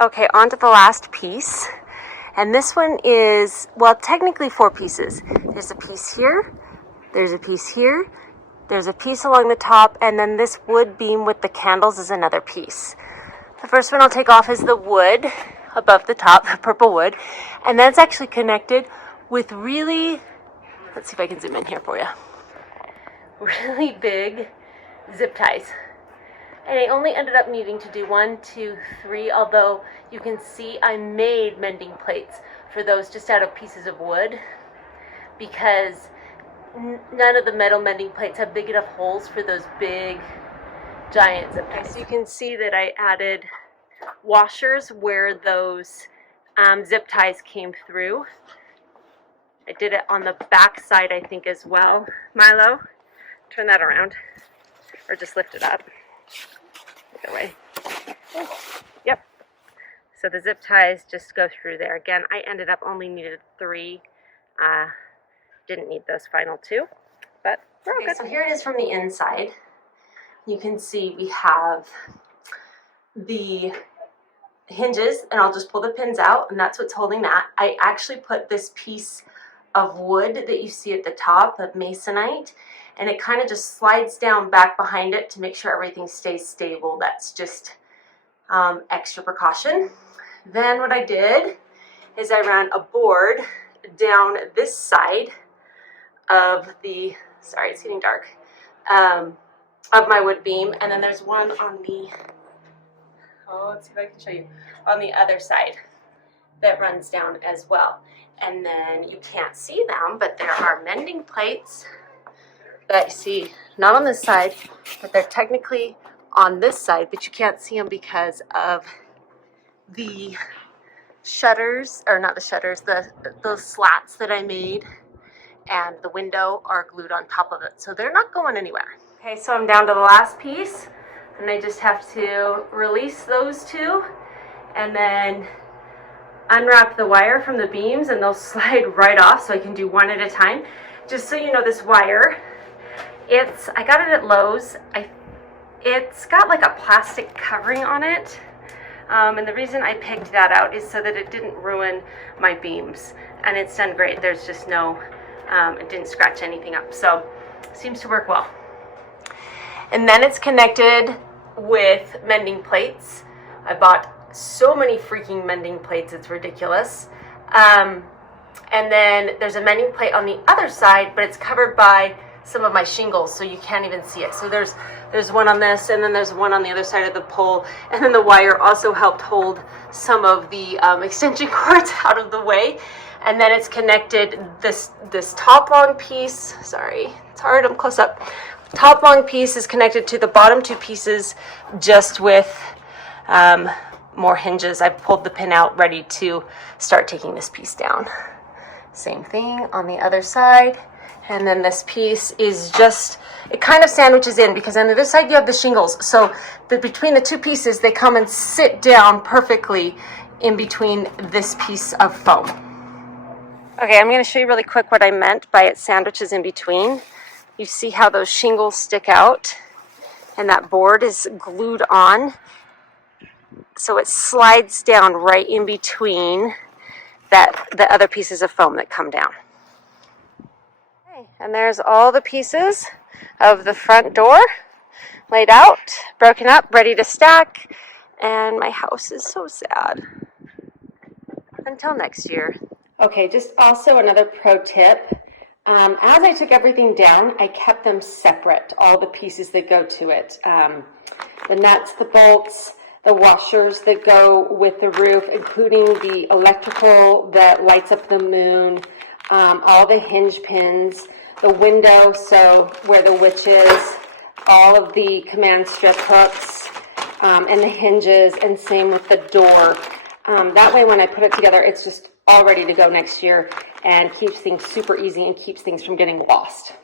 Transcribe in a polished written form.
Okay, on to the last piece. And this one is, well, technically 4 pieces. There's a piece here, there's a piece here, there's a piece along the top, and then this wood beam with the candles is another piece. The first one I'll take off is the wood above the top, the purple wood, and that's actually connected with really, let's see if I can zoom in here for you, really big zip ties. And I only ended up needing to do 1, 2, 3, although you can see I made mending plates for those just out of pieces of wood because none of the metal mending plates have big enough holes for those big giant zip ties. So you can see that I added washers where those zip ties came through. I did it on the back side, I think, as well. Milo, turn that around, or just lift it up. Either way. Yep. So the zip ties just go through there. Again, I ended up only needed 3. Didn't need those final 2, but we're all good. So here it is from the inside. You can see we have the hinges, and I'll just pull the pins out, and that's what's holding that. I actually put this piece of wood that you see at the top of masonite, and it kind of just slides down back behind it to make sure everything stays stable. That's just extra precaution. Then what I did is I ran a board down this side of the, sorry, it's getting dark, of my wood beam, and then there's one on the, let's see if I can show you, on the other side that runs down as well. And then you can't see them, but there are mending plates that you see, not on this side, but they're technically on this side, but you can't see them because of the shutters, or not the shutters, those slats that I made, and the window are glued on top of it, so they're not going anywhere. Okay, so I'm down to the last piece, and I just have to release those 2, and then unwrap the wire from the beams, and they'll slide right off, so I can do 1 at a time. Just so you know, this wire, I got it at Lowe's. It's got like a plastic covering on it, and the reason I picked that out is so that it didn't ruin my beams, and it's done great. There's just no, it didn't scratch anything up, so it seems to work well. And then it's connected with mending plates. I bought so many freaking mending plates, it's ridiculous. And then there's a mending plate on the other side, but it's covered by some of my shingles, so you can't even see it. So there's one on this, and then there's one on the other side of the pole, and then the wire also helped hold some of the extension cords out of the way. And then it's connected, this top long piece, sorry, it's hard, I'm close up. Top long piece is connected to the bottom 2 pieces just with more hinges. I pulled the pin out ready to start taking this piece down. Same thing on the other side. And then this piece is just, it kind of sandwiches in because on the other side you have the shingles. So between the 2 pieces, they come and sit down perfectly in between this piece of foam. Okay, I'm going to show you really quick what I meant by it sandwiches in between. You see how those shingles stick out and that board is glued on. So it slides down right in between the other pieces of foam that come down. Okay, and there's all the pieces of the front door laid out, broken up, ready to stack, and my house is so sad. Until next year. Okay, just also another pro tip. As I took everything down, I kept them separate, all the pieces that go to it. The nuts, the bolts, the washers that go with the roof, including the electrical that lights up the moon, all the hinge pins, the window, so where the witch is, all of the command strip hooks, and the hinges, and same with the door. That way when I put it together, it's just all ready to go next year and keeps things super easy and keeps things from getting lost.